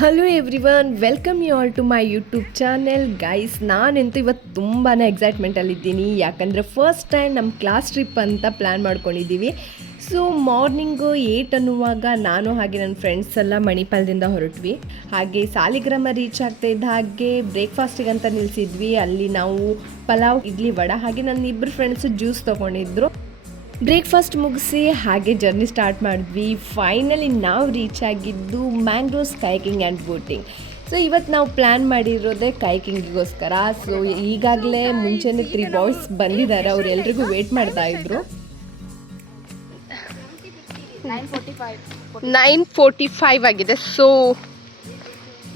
Hello everyone, welcome you all to my YouTube channel. Guys, ನಾನಂತೂ ಇವತ್ತು ತುಂಬಾ ಎಕ್ಸೈಟ್ಮೆಂಟಲ್ಲಿದ್ದೀನಿ. ಯಾಕಂದರೆ ಫಸ್ಟ್ ಟೈಮ್ ನಮ್ಮ ಕ್ಲಾಸ್ ಟ್ರಿಪ್ ಅಂತ ಪ್ಲ್ಯಾನ್ ಮಾಡ್ಕೊಂಡಿದ್ದೀವಿ. ಸೊ ಮಾರ್ನಿಂಗು 8 ಅನ್ನುವಾಗ ನಾನು ಹಾಗೆ ನನ್ನ ಫ್ರೆಂಡ್ಸ್ ಎಲ್ಲ ಮಣಿಪಾಲದಿಂದ ಹೊರಟ್ವಿ. ಹಾಗೆ ಸಾಲಿಗ್ರಾಮ ರೀಚ್ ಆಗ್ತಾ ಇದ್ದ ಹಾಗೆ ಬ್ರೇಕ್ಫಾಸ್ಟಿಗೆ ಅಂತ ನಿಲ್ಲಿಸಿದ್ವಿ. ಅಲ್ಲಿ ನಾವು ಪಲಾವ್, ಇಡ್ಲಿ, ವಡ ಹಾಗೆ ನನ್ನ ಇಬ್ಬರು ಫ್ರೆಂಡ್ಸು ಜ್ಯೂಸ್ ತೊಗೊಂಡಿದ್ರು. ಬ್ರೇಕ್ಫಾಸ್ಟ್ ಮುಗಿಸಿ ಹಾಗೆ ಜರ್ನಿ ಸ್ಟಾರ್ಟ್ ಮಾಡಿದ್ವಿ. ಫೈನಲಿ ನಾವು ರೀಚ್ ಆಗಿದ್ದು ಮ್ಯಾಂಗ್ರೋವ್ಸ್ ಕೈಕಿಂಗ್ ಆ್ಯಂಡ್ ಬೋಟಿಂಗ್. ಸೊ ಇವತ್ತು ನಾವು ಪ್ಲ್ಯಾನ್ ಮಾಡಿರೋದೇ ಕೈಕಿಂಗಿಗೋಸ್ಕರ. ಸೊ ಈಗಾಗಲೇ ಮುಂಚೆನೇ 3 ಬಾಯ್ಸ್ ಬಂದಿದ್ದಾರೆ, ಅವ್ರು ಎಲ್ರಿಗೂ ವೇಟ್ ಮಾಡ್ತಾಯಿದ್ರು. 9:45 ಆಗಿದೆ. ಸೊ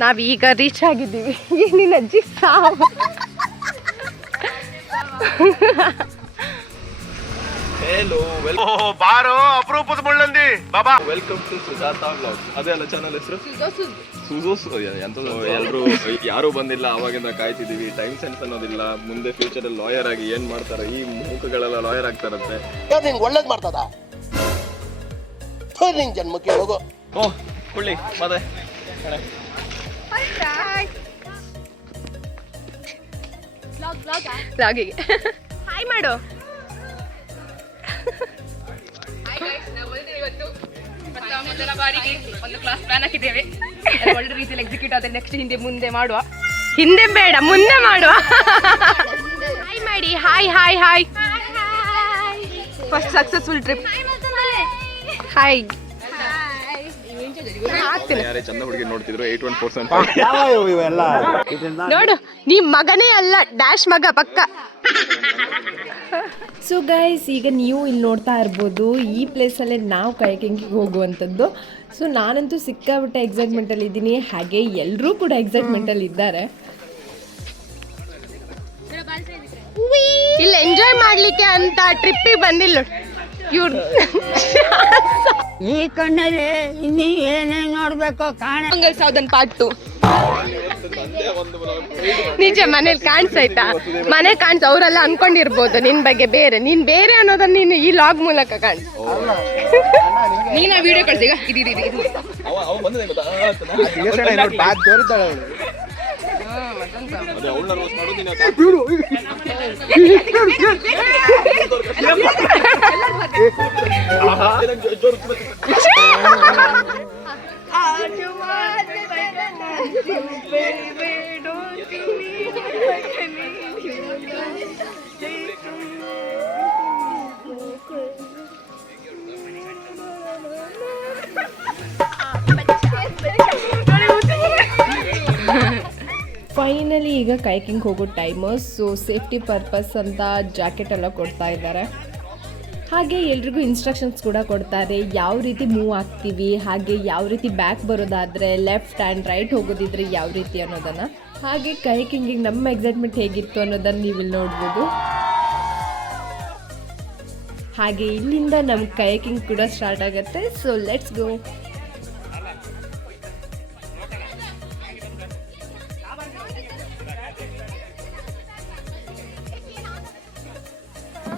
ನಾವೀಗ ರೀಚ್ ಆಗಿದ್ದೀವಿ. ಏನಿನ ಅಜ್ಜಿ ಸಾವು. Hello, ಬಾರೋ ಅಪರೂಪದ ಮುಳ್ಳಂದಿ ಬಾಬಾ. Welcome to Sujata vlogs. ಅದೇ ಅಲ್ಲ ಚಾನಲ್ ಹೆಸರು ಸುಜೋಸ್. ಎಂತದ್ದು ಎಲ್ಲರೂ ಯಾರೂ ಬಂದಿಲ್ಲ, ಅವಾಗಿಂದ ಕಾಯ್ತಿದೀವಿ. ಟೈಮ್ ಸೆನ್ಸ್ ಅನ್ನೋದಿಲ್ಲ. ಮುಂದೆ ಫ್ಯೂಚರ್ ಅಲ್ಲಿ ಲಾಯರ್ ಆಗಿ ಏನ್ ಮಾಡ್ತಾರೆ, ಈ ಮೂಕಗಳೆಲ್ಲ ಲಾಯರ್ ಆಗ್ತಾರಂತೆ. ನಿಂಗೆ ಒಳ್ಳೇದ್ ಮಾಡ್ತದ ನಿಂಗೆ ಜನ್ಮಕ್ಕೆ ಹೋಗೋ. ಓಹ್ ಕೊಳ್ಳಿ ಮತ್ತೆ ಹಾಯ್ ಮಾಡು. ಮೊದಲ ಬಾರಿಗೆ ಒಂದು ಕ್ಲಾಸ್ ಪ್ಲಾನ್ ಹಾಕಿದ್ದೇವೆ. ಒಳ್ಳೆ ರೀತಿಯಲ್ಲಿ ಎಕ್ಸಿಕ್ಯೂಟ್ ಆದ್ರೆ ನೆಕ್ಸ್ಟ್ ಹಿಂದೆ ಮುಂದೆ ಮಾಡುವ. ಹಿಂದೆ ಬೇಡ, ಮುಂದೆ ಮಾಡುವ. ಹಾಯ್ ಮಾಡಿ. Hi hi hi. First successful trip. Hi. ಯಾರೇ ಚಂದ ಹುಡುಗಿ ನೋಡ್ತಿದ್ರು 8147 ನೋಡು, ನೀ ಮಗನೇ ಅಲ್ಲ, ಡ್ಯಾಶ್ ಮಗ ಪಕ್ಕ. ಸೊ ಗೈಸ್, ಈಗ ನೀವು ಇಲ್ಲಿ ನೋಡ್ತಾ ಇರ್ಬೋದು, ಈ ಪ್ಲೇಸಲ್ಲೇ ನಾವು ಕೈಕಿಂಗಿಗೆ ಹೋಗುವಂಥದ್ದು. ಸೊ ನಾನಂತೂ ಸಿಕ್ಕಾಬಿಟ್ಟೆ ಎಕ್ಸೈಟ್ಮೆಂಟಲ್ಲಿ ಇದ್ದೀನಿ, ಹಾಗೆ ಎಲ್ಲರೂ ಕೂಡ ಎಕ್ಸೈಟ್ಮೆಂಟಲ್ಲಿ ಇದ್ದಾರೆ. ಇಲ್ಲಿ ಎಂಜಾಯ್ ಮಾಡಲಿಕ್ಕೆ ಅಂತ ಟ್ರಿಪ್ಪಿಗೆ ಬಂದಿಲ್ಲ ಇವ್ರು. ಈ ಕಣ್ಣಲ್ಲಿ ಇನ್ನೀ ಏನೇನ್ ನೋಡ್ಬೇಕು ಕಾಣ. ಸೌದನ್ ಪಾರ್ಟ್ 2 ನಿಜ ಮನೇಲಿ ಕಾಣಿಸಾಯ್ತಾ? ಮನೆ ಕಾಣಿಸ್. ಅವರೆಲ್ಲ ಅನ್ಕೊಂಡಿರ್ಬೋದು ನಿನ್ ಬಗ್ಗೆ ಬೇರೆ, ನೀನ್ ಬೇರೆ ಅನ್ನೋದನ್ನ ನೀನು ಈ ಲಾಗ್ ಮೂಲಕ ಕಾಣಿಸ್. ನೀನ ವಿಡಿಯೋ ಕಳ್ಸಿ. ಈಗ ಇದು ಫೈನಲಿ ಈಗ ಕೈಕಿಂಗ್ ಹೋಗೋ ಟೈಮು. ಸೊ ಸೇಫ್ಟಿ ಪರ್ಪಸ್ ಅಂತ ಜಾಕೆಟ್ ಎಲ್ಲ ಕೊಡ್ತಾ ಇದ್ದಾರೆ. ಹಾಗೆ ಎಲ್ರಿಗೂ ಇನ್ಸ್ಟ್ರಕ್ಷನ್ಸ್ ಕೂಡ ಕೊಡ್ತಾರೆ, ಯಾವ ರೀತಿ ಮೂವ್ ಆಗ್ತೀವಿ, ಹಾಗೆ ಯಾವ ರೀತಿ ಬ್ಯಾಕ್ ಬರೋದಾದರೆ ಲೆಫ್ಟ್ ಆ್ಯಂಡ್ ರೈಟ್ ಹೋಗೋದಿದ್ರೆ ಯಾವ ರೀತಿ ಅನ್ನೋದನ್ನು. ಹಾಗೆ ಕೈಕಿಂಗಿಗೆ ನಮ್ಮ ಎಕ್ಸೈಟ್ಮೆಂಟ್ ಹೇಗಿತ್ತು ಅನ್ನೋದನ್ನು ನೀವು ಇಲ್ಲಿ ನೋಡ್ಬೋದು. ಹಾಗೆ ಇಲ್ಲಿಂದ ನಮ್ಮ ಕೈಕಿಂಗ್ ಕೂಡ ಸ್ಟಾರ್ಟ್ ಆಗುತ್ತೆ. So let's go.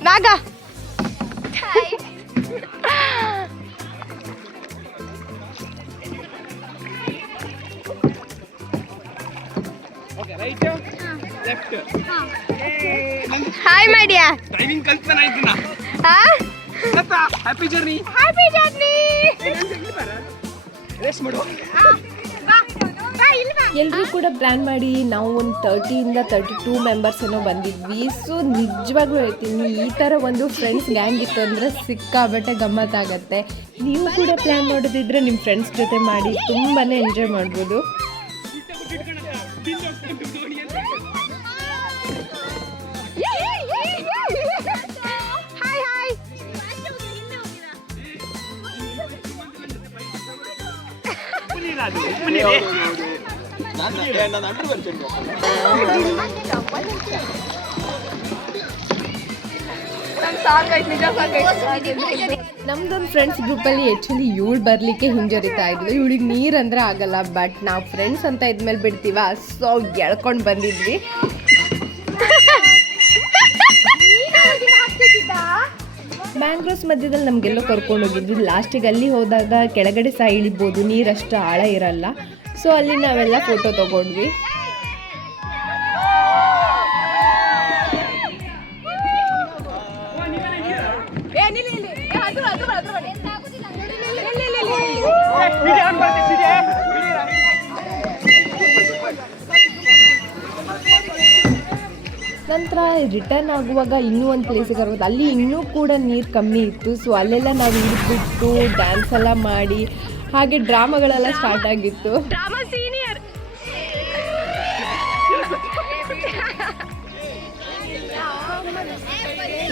ನಾಗ ಹಾಯ್ ಮಾಡಿಯಾ. ಡ್ರೈವಿಂಗ್ ಕಲ್ತಾನ ಇದ್ದೀನ. Happy journey. Happy journey. Race ಮಾಡು. ಎಲ್ಲರೂ ಕೂಡ ಪ್ಲ್ಯಾನ್ ಮಾಡಿ ನಾವು ಒಂದು 30ಇಂದ 32 ಮೆಂಬರ್ಸ್ ಏನೋ ಬಂದಿದ್ವಿ. ಸೊ ನಿಜವಾಗ್ಲೂ ಹೇಳ್ತೀನಿ, ಈ ಥರ ಒಂದು ಫ್ರೆಂಡ್ಸ್ ಗ್ಯಾಂಗ್ ಇತ್ತು ಅಂದರೆ ಸಿಕ್ಕಾಬಟ್ಟೆ ಗಮ್ಮತ್ತಾಗತ್ತೆ. ನೀವು ಕೂಡ ಪ್ಲ್ಯಾನ್ ಮಾಡೋದಿದ್ರೆ ನಿಮ್ಮ ಫ್ರೆಂಡ್ಸ್ ಜೊತೆ ಮಾಡಿ ತುಂಬಾ ಎಂಜಾಯ್ ಮಾಡ್ಬೋದು. ನಮ್ದೊಂದು ಫ್ರೆಂಡ್ಸ್ ಗ್ರೂಪಲ್ಲಿ ಆ್ಯಕ್ಚುಲಿ ಇವಳು ಬರಲಿಕ್ಕೆ ಹಿಂಜರಿತಾ ಇದ್ಲು. ಇವಳಿಗೆ ನೀರು ಅಂದರೆ ಆಗಲ್ಲ, ಬಟ್ ನಾವು ಫ್ರೆಂಡ್ಸ್ ಅಂತ ಇದ್ಮೇಲೆ ಬಿಡ್ತೀವ. ಸೊ ಎಳ್ಕೊಂಡು ಬಂದಿದ್ವಿ. ಮ್ಯಾಂಗ್ರೋವ್ಸ್ ಮಧ್ಯದಲ್ಲಿ ನಮಗೆಲ್ಲೋ ಕರ್ಕೊಂಡು ಹೋಗಿದ್ವಿ. ಲಾಸ್ಟಿಗೆ ಅಲ್ಲಿ ಹೋದಾಗ ಕೆಳಗಡೆ ಸಹ ಇಳಿಬೋದು, ನೀರಷ್ಟು ಆಳ ಇರಲ್ಲ. ಸೊ ಅಲ್ಲಿ ನಾವೆಲ್ಲ ಫೋಟೋ ತೊಗೊಂಡ್ವಿ. ನಂತರ ರಿಟರ್ನ್ ಆಗುವಾಗ ಇನ್ನೂ ಒಂದು ಪ್ಲೇಸಿಗೆ ಬರೋದು, ಅಲ್ಲಿ ಇನ್ನೂ ಕೂಡ ನೀರು ಕಮ್ಮಿ ಇತ್ತು. ಸೊ ಅಲ್ಲೆಲ್ಲ ನಾವು ಇಳಿದ್ಬಿಟ್ಟು ಡ್ಯಾನ್ಸ್ ಎಲ್ಲ ಮಾಡಿ ಹಾಗೆ ಡ್ರಾಮಾಗಳೆಲ್ಲ ಸ್ಟಾರ್ಟ್ ಆಗಿತ್ತು.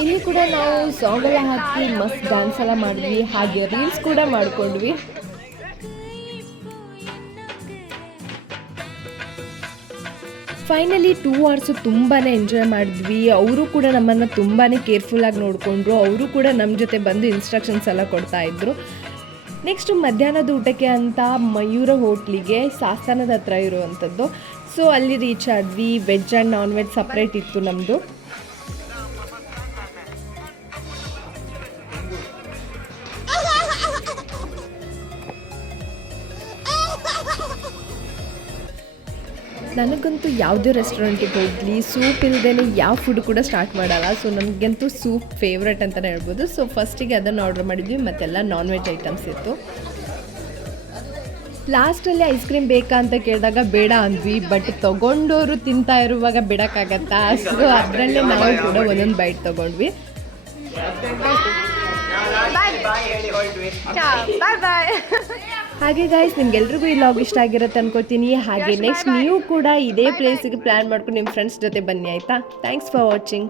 ಇಲ್ಲಿ ಕೂಡ ನಾವು ಸಾಂಗ್ ಎಲ್ಲ ಹಾಕಿ ಮಸ್ತ್ ಡ್ಯಾನ್ಸ್ ಎಲ್ಲ ಮಾಡಿದ್ವಿ, ಹಾಗೆ ರೀಲ್ಸ್ ಕೂಡ ಮಾಡ್ಕೊಂಡ್ವಿ. ಫೈನಲಿ 2 hours ತುಂಬಾ ಎಂಜಾಯ್ ಮಾಡಿದ್ವಿ. ಅವರು ಕೂಡ ನಮ್ಮನ್ನು ತುಂಬಾ ಕೇರ್ಫುಲ್ಲಾಗಿ ನೋಡಿಕೊಂಡ್ರು. ಅವರು ಕೂಡ ನಮ್ಮ ಜೊತೆ ಬಂದು ಇನ್ಸ್ಟ್ರಕ್ಷನ್ಸ್ ಎಲ್ಲ ಕೊಡ್ತಾಯಿದ್ರು. ನೆಕ್ಸ್ಟು ಮಧ್ಯಾಹ್ನದ ಊಟಕ್ಕೆ ಅಂತ ಮಯೂರ ಹೋಟ್ಲಿಗೆ ಸಾಸ್ತಾನದ ಹತ್ರ ಇರುವಂಥದ್ದು. ಸೊ ಅಲ್ಲಿ ರೀಚ್ ಆದ್ವಿ. Veg and non veg separate ಇತ್ತು ನಮ್ಮದು. ನನಗಂತೂ ಯಾವುದೇ ರೆಸ್ಟೋರೆಂಟಿಗೆ ಹೋಗಲಿ ಸೂಪ್ ಇಲ್ಲದೇ ಯಾವ ಫುಡ್ ಕೂಡ ಸ್ಟಾರ್ಟ್ ಮಾಡಲ್ಲ. ಸೊ ನನಗಂತೂ ಸೂಪ್ ಫೇವ್ರೆಟ್ ಅಂತಲೇ ಹೇಳ್ಬೋದು. ಸೊ ಫಸ್ಟಿಗೆ ಅದನ್ನು ಆರ್ಡರ್ ಮಾಡಿದ್ವಿ, ಮತ್ತೆಲ್ಲ ನಾನ್ ವೆಜ್ ಐಟಮ್ಸ್ ಇತ್ತು. ಲಾಸ್ಟಲ್ಲಿ ಐಸ್ ಕ್ರೀಮ್ ಬೇಕಾ ಅಂತ ಕೇಳಿದಾಗ ಬೇಡ ಅಂದ್ವಿ, ಬಟ್ ತೊಗೊಂಡವರು ತಿಂತಾ ಇರುವಾಗ ಬಿಡೋಕ್ಕಾಗತ್ತಾ? ಸೊ ಅದರಲ್ಲೇ ನಾವು ಕೂಡ ಒಂದೊಂದು ಬೈಟ್ ತೊಗೊಂಡ್ವಿ. ಹಾಗೆ ಗೈಸ್, ನಿಮ್ಗೆಲ್ರಿಗೂ ಈ ಲಾಗ್ ಇಷ್ಟ ಆಗಿರುತ್ತೆ ಅನ್ಕೋತೀನಿ. ಹಾಗೆ ನೆಕ್ಸ್ಟ್ ನೀವು ಕೂಡ ಇದೇ ಪ್ಲೇಸಿಗೆ ಪ್ಲ್ಯಾನ್ ಮಾಡ್ಕೊಂಡು ನಿಮ್ಮ ಫ್ರೆಂಡ್ಸ್ ಜೊತೆ ಬನ್ನಿ ಆಯಿತಾ. Thanks for watching.